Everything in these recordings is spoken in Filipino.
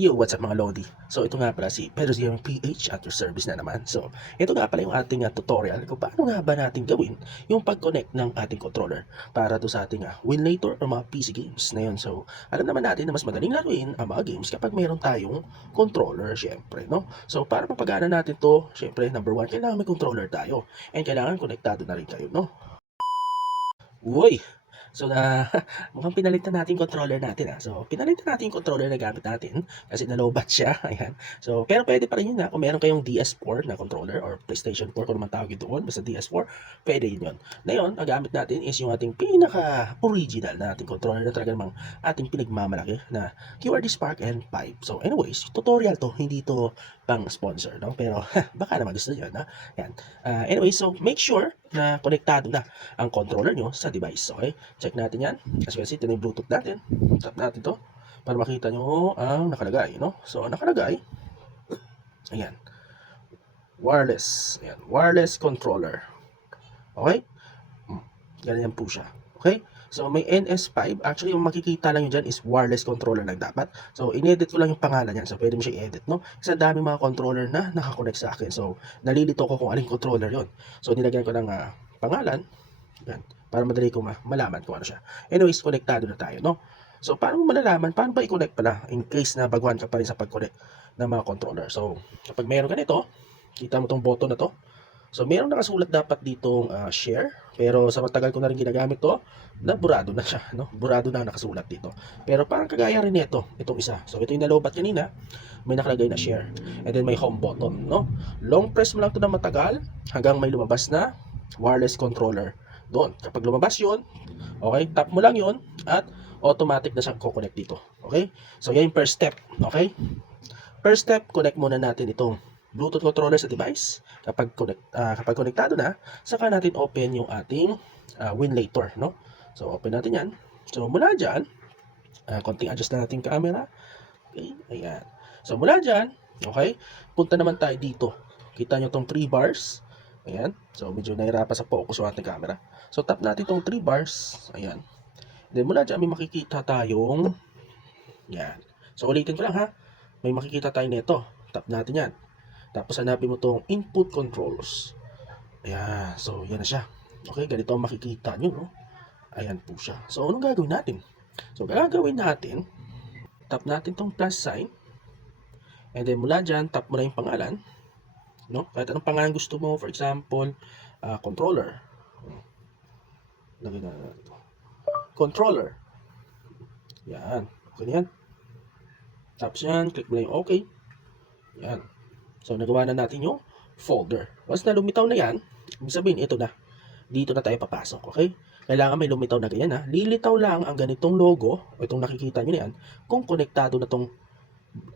Yo, what's up mga Lodi? So ito nga pala si Pedro Zero PH at your service na naman. So ito nga pala yung ating tutorial kung paano nga ba natin gawin yung pag-connect ng ating controller para to sa ating Winlator or mga PC games na yun. So alam naman natin na mas madaling laruin ang mga games kapag meron tayong controller syempre, no? So para mapagana natin to, syempre number one, kailangan may controller tayo and kailangan konektado na rin kayo, no? Uy! So mukhang pinalitan natin yung controller natin. So pinalitan natin yung controller na gamit natin kasi nalobat siya. Ayan. So pero pwede pa rin yun kung meron kayong DS4 na controller or PlayStation 4 kung naman tawag yun doon, basta DS4, pwede yun. Ngayon, ang gamit natin is yung ating pinaka-original na ating controller na talaga namang ating pinagmamalaki na QRD Spark N5. So anyways, tutorial to, hindi to pang sponsor, no? Pero baka naman gusto nyo, no? Yan. Anyway, so make sure na konektado na ang controller nyo sa device. Okay? Check natin yan. As you can see, ito na yung Bluetooth natin. Tap natin to para makita nyo ang nakalagay, no? So, ang nakalagay, ayan, wireless. Ayan, wireless controller. Okay? Ganyan po siya. Okay? So, may NS5. Actually, yung makikita lang yun dyan is wireless controller lang dapat. So, inedit ko lang yung pangalan yan. So, pwede mo siya i-edit, no? Kasi ang dami mga controller na nakakonect sa akin. So, nalilito ko kung aling controller yon. So, nilagyan ko ng pangalan. Yan. Para madali ko malaman kung ano siya. Anyways, konektado na tayo, no? So, paano mo malalaman? Paano ba i-connect pala? In case na baguhan ka pa rin sa pag-connect ng mga controller. So, kapag mayroon ka nito, kita mo tong button na to. So, mayroong nakasulat dapat ditong share. Pero sa matagal ko na rin ginagamit to, burado na siya, no? Burado na nakasulat dito. Pero parang kagaya rin nito, itong isa. So, ito yung nalobat kanina, may nakalagay na share. And then may home button, no? Long press mo lang ito na matagal hanggang may lumabas na wireless controller doon. Kapag lumabas yun, okay, tap mo lang yun at automatic na siyang kukonect dito. Okay? So, yan yung first step. Okay? First step, connect muna natin itong Bluetooth controller sa device. Kapag konektado na, saka natin open yung ating Winlator, no? So, open natin yan. So, mula dyan, konting adjust na natin camera. Okay, ayan. So, mula dyan, okay, punta naman tayo dito. Kita nyo tong 3 bars. Ayan. So, medyo nahirapan sa focus yung ating camera. So, tap natin tong 3 bars. Ayan. Then, mula dyan, may makikita tayong, yan. So, ulitin ko lang ha. May makikita tayo nito. Tap natin yan. Tapos hanapin mo tong input controls. Ayan. So, yan na siya. Okay, ganito ang makikita nyo, no? Ayan po siya. So, anong gagawin natin? So, gagawin natin, tap natin tong plus sign. And then, mula dyan, tap mo na yung pangalan. No? Kahit anong pangalan gusto mo. For example, controller. Lagyan na natin ito. Controller. Yan. Okay na yan. Tapos yan, click mo na yung okay. Yan. So, nagawa na natin yung folder. Once na lumitaw na yan, ibig sabihin, ito na. Dito na tayo papasok, okay? Kailangan may lumitaw na ganyan, ha? Lilitaw lang ang ganitong logo, o itong nakikita nyo na yan, kung konektado na tong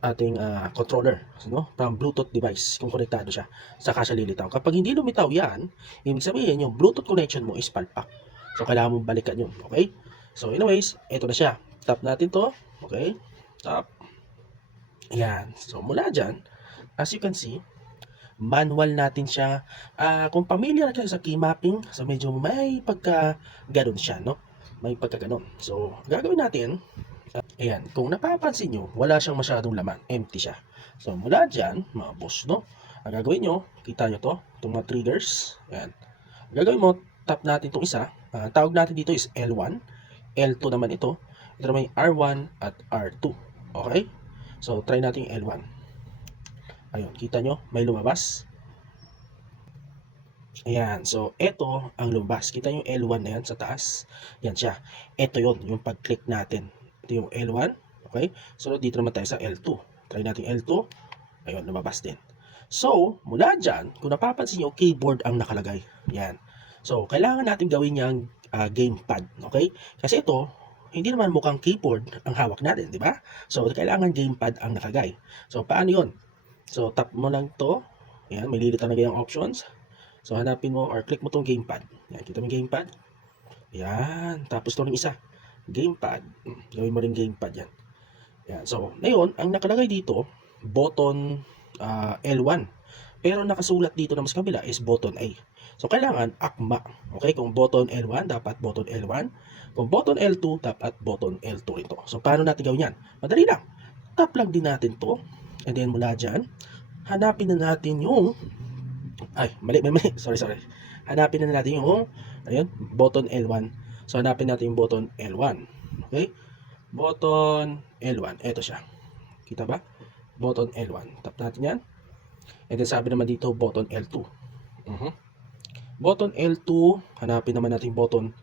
ating controller, no? From Bluetooth device, kung konektado siya, saka siya lilitaw. Kapag hindi lumitaw yan, ibig sabihin, yung Bluetooth connection mo is palpak. So, kailangan mong balikan yun, okay? So, anyways, ito na siya. Tap natin to, okay? Tap. Ayan. So, mula dyan, as you can see, manual natin siya. Kung familiar kayo sa key mapping, so medyo may pagka ganon siya, no? May pagka ganon. So, gagawin natin, ayan, kung napapansin nyo, wala siyang masyadong laman, empty siya. So, mula dyan, mga boss, no? Ang gagawin nyo, kita nyo to, itong mga triggers, ayan. Ang gagawin mo, tap natin itong isa, tawag natin dito is L1, L2 naman ito, ito naman yung R1 at R2, okay? So, try natin yung L1. Ayun, kita nyo, may lumabas. Ayan, so ito ang lumabas. Kita nyo yung L1 na yan sa taas. Yan siya. Ito yon yung pag-click natin. Ito yung L1. Okay? So, dito naman tayo sa L2. Try natin L2. Ayun, lumabas din. So, mula dyan, kung napapansin nyo, keyboard ang nakalagay. Yan. So, kailangan natin gawin yung gamepad. Okay? Kasi ito, hindi naman mukhang keyboard ang hawak natin, di ba? So, kailangan gamepad ang nakalagay. So, paano yon? So, tap mo lang to. Ayan, may lilitaw na gayang options. So, hanapin mo or click mo tong gamepad. Ayan, kita mo yung gamepad. Ayan, tapos ito rin isa. Gamepad. Gawin mo rin gamepad yan. Ayan, so, ngayon, ang nakalagay dito, button L1. Pero nakasulat dito na mas kabila is button A. So, kailangan akma. Okay, kung button L1, dapat button L1. Kung button L2, dapat button L2 ito. So, paano natin gawin yan? Madali lang. tap lang din natin to. And then mula dyan, hanapin na natin yung, mali, sorry. Hanapin na natin yung, ayun, button L1. So, hanapin natin yung button L1. Okay? Button L1. Ito siya. Kita ba? Button L1. Tap natin yan. And then sabi naman dito, button L2. Button L2. Hanapin naman natin button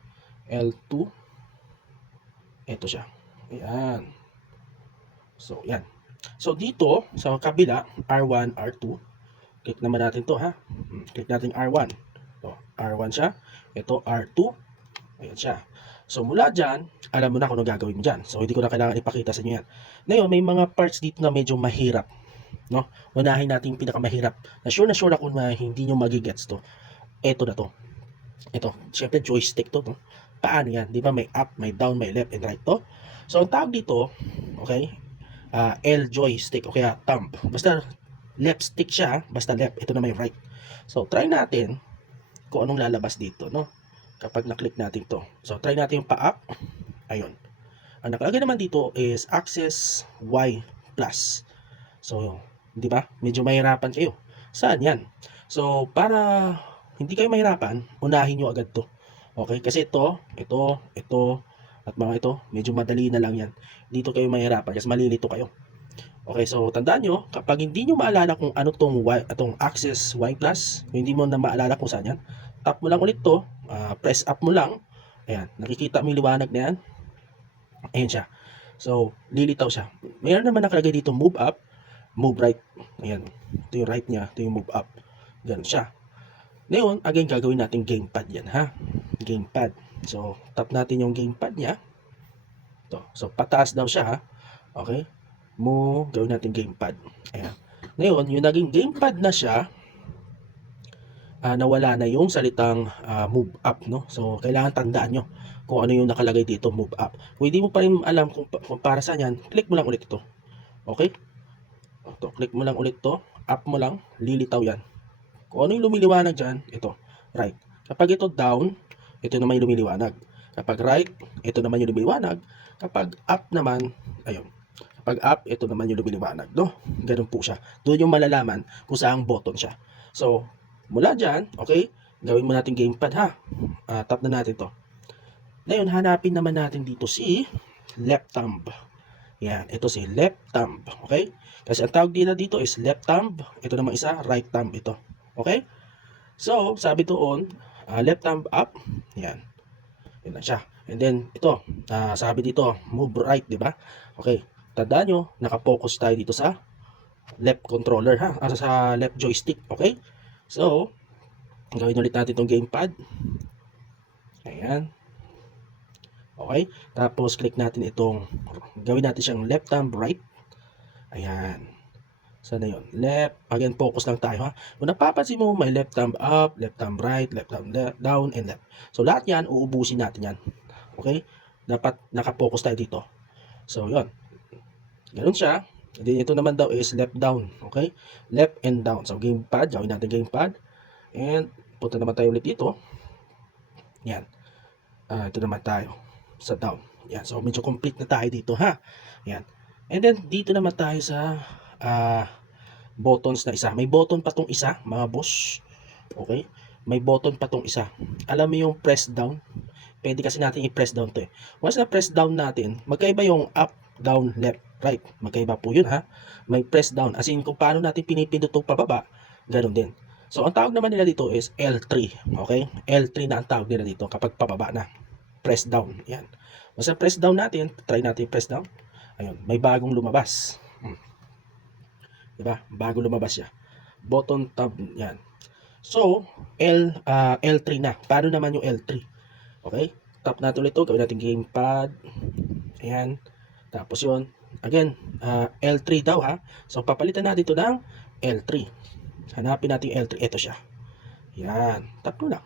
L2. Ito siya. Ayan. So, yan. So, dito, sa kabila, R1, R2. Click naman natin to, ha. Click natin R1. So, R1 siya. Ito, R2. Ayan siya. So, mula dyan, alam mo na kung ano gagawin mo dyan. So, hindi ko na kailangan ipakita sa inyo yan. Ngayon, may mga parts dito na medyo mahirap. No? Unahin natin yung pinakamahirap. Na sure ako na hindi nyo magigets to. Ito na to. Ito. Siyempre, joystick to. No? Paano yan? Di ba may up, may down, may left, and right to? So, ang tawag dito, okay, L joystick o kaya thumb. Basta left stick siya, basta left. Ito na may right. So, try natin kung anong lalabas dito, no? Kapag na-click natin to. So, try natin yung pa-up. Ayun. Ang nakalagay naman dito is access Y plus. So, di ba? Medyo mahirapan kayo. Saan yan? So, para hindi kayo mahirapan, unahin nyo agad to. Okay? Kasi ito, at mga ito, medyo madali na lang yan. Dito kayo mahirapan kasi malilito kayo. Okay, so tandaan nyo, kapag hindi nyo maalala kung ano itong access Y plus, kung hindi mo na maalala kung saan yan, tap mo lang ulit to, press up mo lang, ayan, nakikita mo yung liwanag na yan, ayan siya. So, lilitaw siya. Mayroon naman nakalagay dito, move up, move right, ayan, ito yung right niya, ito yung move up, ganun siya. Ngayon, again, gagawin natin gamepad yan, ha, gamepad. So, tap natin yung gamepad niya, ito. So, pataas daw siya, ha, okay, gawin natin gamepad. Ayan. Ngayon, yung naging gamepad na siya, nawala na yung salitang move up, no? So, kailangan tandaan nyo kung ano yung nakalagay dito, move up. Kung hindi mo pa rin alam kung para saan yan, click mo lang ulit ito. Okay? Ito, click mo lang ulit ito, up mo lang, lilitaw yan. Kung ano yung lumiliwanag dyan, ito, right. Kapag ito down, ito naman yung lumiliwanag. Kapag right, ito naman yung lumiliwanag. Kapag up naman, ayun. Pag up, ito naman yung lumiliwanag, no? Ganun po siya. Doon yung malalaman kung saang button siya. So, mula dyan, okay, gawin mo natin gamepad, ha? Tap na natin to. Ngayon, hanapin naman natin dito si left thumb. Yan, ito si left thumb, okay? Kasi ang tawag dito is left thumb. Ito naman isa, right thumb ito. Okay? So, sabi doon, left thumb up. Yan. Yan na siya. And then, ito, sabi dito, move right, di ba? Okay. Tandaan nyo, nakapokus tayo dito sa left controller, ha? Sa left joystick, okay? So, gawin ulit natin itong gamepad. Ayan. Okay? Tapos, click natin itong, gawin natin siyang left thumb right. Ayan. Sana yun? Left. Again, focus lang tayo, ha? Kung napapansin mo, may left thumb up, left thumb right, left thumb down, and left. So, lahat yan, uubusin natin yan. Okay? Dapat nakapokus tayo dito. So, yun. Ganun siya. And then ito naman daw is left down. Okay? Left and down. So gamepad. Gawin natin gamepad. And punta naman tayo ulit dito. Yan. Ito naman tayo sa down. Yan. So medyo complete na tayo dito, ha? Yan. And then dito naman tayo sa buttons na isa. May button pa tong isa, mga boss. Okay? May button pa tong isa. Alam mo yung press down? Pwede kasi natin i-press down to eh. Once na press down natin, magkaiba yung up, down, left, right. Magkaiba po yun, ha. May press down. As in, kung paano natin pinipindot itong pababa, ganun din. So, ang tawag naman nila dito is L3. Okay? L3 na ang tawag nila dito kapag pababa na. Press down. Yan. Once na press down natin, try natin press down. Ayun, may bagong lumabas. Diba? Bago lumabas siya. Button tab. Yan. So, L3 na. Paano naman yung L3? Okay? Tap natin ulit ito. Gawin natin gamepad. Ayan. Tapos yun. Again, L3 daw, ha. So, papalitan natin ito ng L3. Hanapin natin yung L3. Ito siya. Yan. Tap mo lang.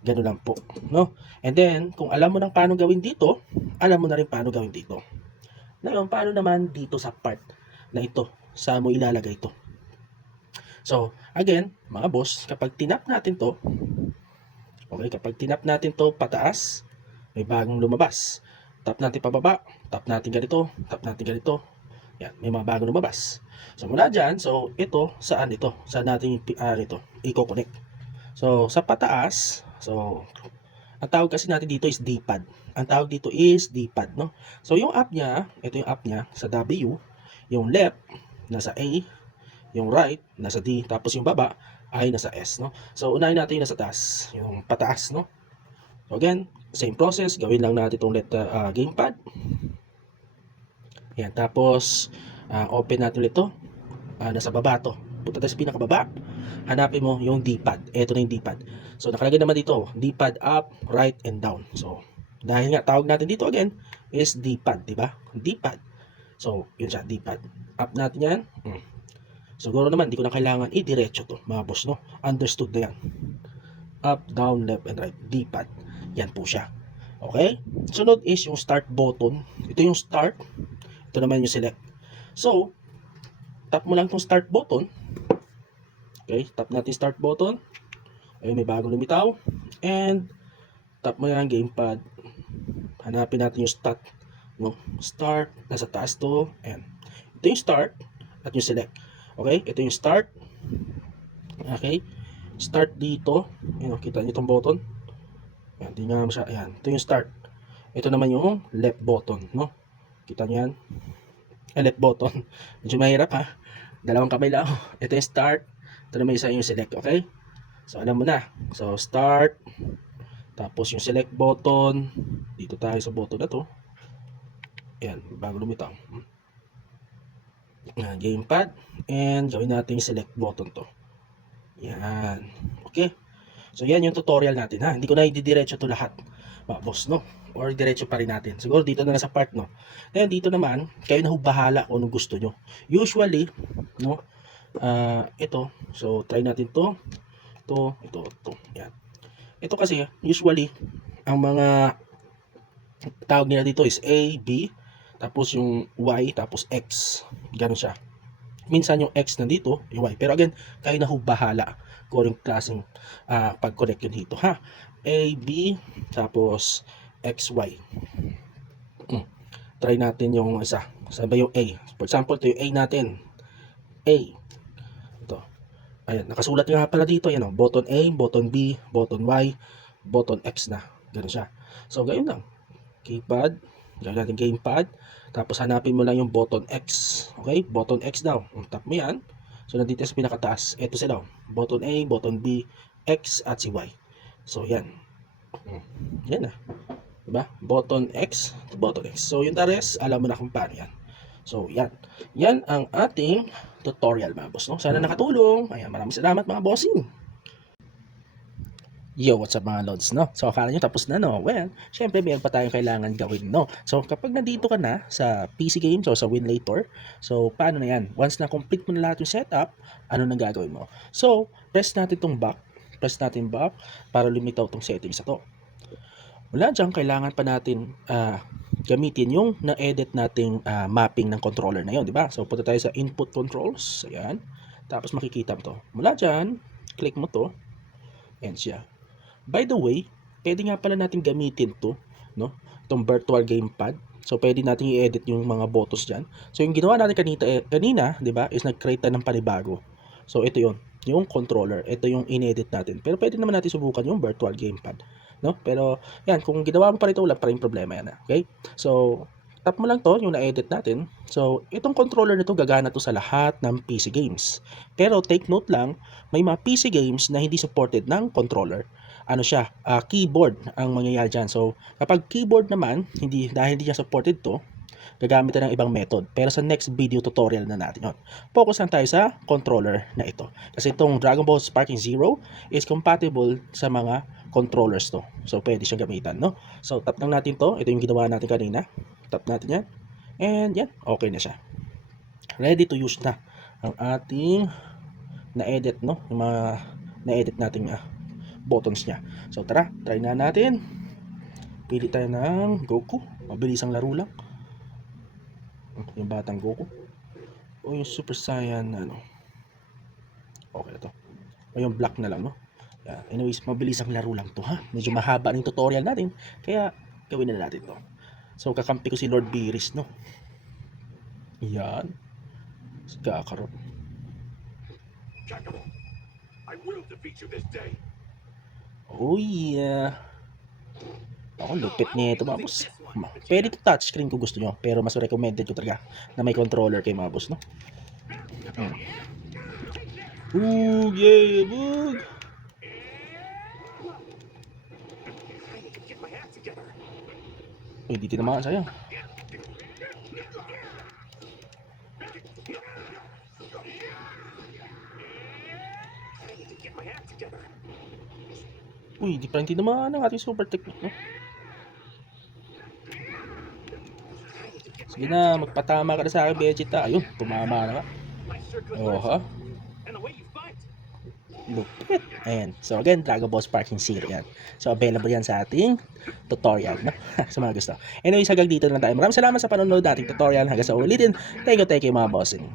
Ganun lang po. No? And then, kung alam mo ng paano gawin dito, alam mo na rin paano gawin dito. Ngayon, paano naman dito sa part na ito? Saan mo ilalagay ito? So, again, mga boss, kapag tinap natin to, okay, kapag tinap natin to pataas, may bagong lumabas. Tap natin pababa, tap natin ganito, Yan, may mga bago lumabas. So mula dyan, so ito, saan ito? Saan natin ito, i-connect? So sa pataas, so ang tawag kasi natin dito is D-pad. Ang tawag dito is D-pad, no? So yung app niya, ito yung app niya sa W, yung left nasa A, yung right nasa D, tapos yung baba ay nasa S, no? So unahin natin yung nasa taas, yung pataas, no? So again, same process, gawin lang natin itong gamepad. Yan, tapos open natin ulit ito. Nasa baba to. Punta tayo sa pinakababa. Hanapin mo yung D-pad. Ito na yung D-pad. So nakalagay naman dito, D-pad up, right, and down. So dahil nga tawag natin dito again is D-pad, di ba? D-pad. So yun siya, D-pad. Up natin yan. Siguro naman, di ko na kailangan i-diretso to, mga boss, no? Understood na yan. Up, down, left, and right. D-pad. Yan po siya. Okay? Sunod is yung start button. Ito yung start. Ito naman yung select. So, tap mo lang itong start button. Okay, tap natin start button. Ayun, may bagong lumitaw. And, tap mo yan, gamepad. Hanapin natin yung start. No? Start, nasa taas to. And, ito yung start at yung select. Okay, ito yung start. Okay, start dito. Ayun, kita niyo itong button. Ayan, tingnan mo siya. Ayan, ito yung start. Ito naman yung left button, no? Kita niyo yan. Left button. Medyo mahirap ha. Dalawang kamay lang. Ito yung start. Ito naman isa yung select, okay? So, alam mo na. So, start. Tapos yung select button. Dito tayo sa button na to. Ayan, bago lumitaw. Gamepad. And gawin natin yung select button to. Yan. Okay. So, yan yung tutorial natin ha. Hindi ko na i-diretso to lahat. Boss, no? Or diretso pa rin natin. Siguro dito na sa part, no? Ngayon, dito naman, kayo na bahala kung anong gusto nyo. Usually, no? Ito. So, try natin to. Ito. Yan. Ito kasi, usually, ang mga tawag nila dito is A, B, tapos yung Y, tapos X. Ganun siya. Minsan yung X nandito, yung Y. Pero again, kayo na bahala kung anong klaseng pag-connect yun dito, ha? A, B, tapos X, Y. Try natin yung isa. Saan ba yung A? For example, ito yung A natin. A. Ito. Ayan, nakasulat nga pala dito. Ayan, button A, button B, button Y, button X na. Ganun siya. So, gayon lang. Keypad. Gawin natin gamepad. Tapos, hanapin mo lang yung button X. Okay? Button X daw. Tap mo yan. So, nandito sa pinakataas. Ito sila. Button A, button B, X, at si Y. So, yan. Yan na. Diba? Button X to button X. So, yung rest, alam mo na kung paano yan. So, yan. Yan ang ating tutorial, mga boss, no? Sana nakatulong. Ayan, maraming salamat, mga bossing. Yo, what's up mga lods, no? So, akala nyo tapos na, no? Well, syempre, meron pa tayong kailangan gawin, no? So, kapag nandito ka na sa PC games o sa Winlator, so, paano na yan? Once na complete mo na lahat yung setup, ano nang gagawin mo? So, press natin itong back. Press natin back para lumitaw itong settings na to. Wala dyan, kailangan pa natin gamitin yung na-edit nating mapping ng controller na yun, di ba? So, punta tayo sa input controls. Ayan. Tapos, makikita mo to. Mula dyan, click mo to. Ayan siya. By the way, pwede nga pala natin gamitin to, no? Itong virtual gamepad. So, pwede natin i-edit yung mga buttons dyan. So, yung ginawa natin kanina, di ba, is nag-create ng panibago. So, ito yun, yung controller. Ito yung in-edit natin. Pero pwede naman natin subukan yung virtual gamepad, no? Pero, yan, kung ginawa mo pa rin ito, wala pa rin problema yan, okay? So, tap mo lang to, yung na-edit natin. So, itong controller nito gagana to sa lahat ng PC games. Pero, take note lang, may mga PC games na hindi supported ng controller. Ano siya, keyboard ang mangyayari dyan. So, kapag keyboard naman, dahil hindi niya supported to, gagamit ng ibang method. Pero sa next video tutorial na natin yun. Focus lang tayo sa controller na ito. Kasi itong Dragon Ball Sparking Zero is compatible sa mga controllers to. So, pwede siyang gamitan, no? So, tap lang natin to. Ito yung ginawa natin kanina. Tap natin yan. And yan, okay na siya. Ready to use na ang ating na-edit, no? Yung mga na-edit nating buttons niya. So, tara, try na natin. Pili tayo ng Goku. Mabilis ang laro lang. Yung batang Goku. O yung Super Saiyan, ano. Okay na to. O yung black na lang, no? Yeah. Anyways, mabilis ang laro lang to, ha? Medyo mahaba ng tutorial natin. Kaya, gawin na natin to. So, kakampi ko si Lord Beerus, no? Yan. Kakaroon. Kakarot, I will defeat you this day. Oh yeah. Ako, lupit nito mga boss. Pwede ito touchscreen kung gusto nyo. Pero mas recommended ko talaga na may controller kayo mga boss, no? Bug! Yeah! Bug! I need to get my act together. Uy, di tinamaan sa'yo. I need to get my act together. Uy, di pa rin tinamaan ang ating super technique, no? Sige na, magpatama ka na sa akin, Vegeta. Ayun, tumama na nga. My circular Oh, ha? and the way you fight. Lupit. Ayan. So, again, Dragon Ball Sparking Zero yan. So, available yan sa ating tutorial, no? Sa mga gusto. Anyways, hanggang dito na lang tayo. Maraming salamat sa panonood nating tutorial. Hanggang sa ulitin. Thank you, mga bossing.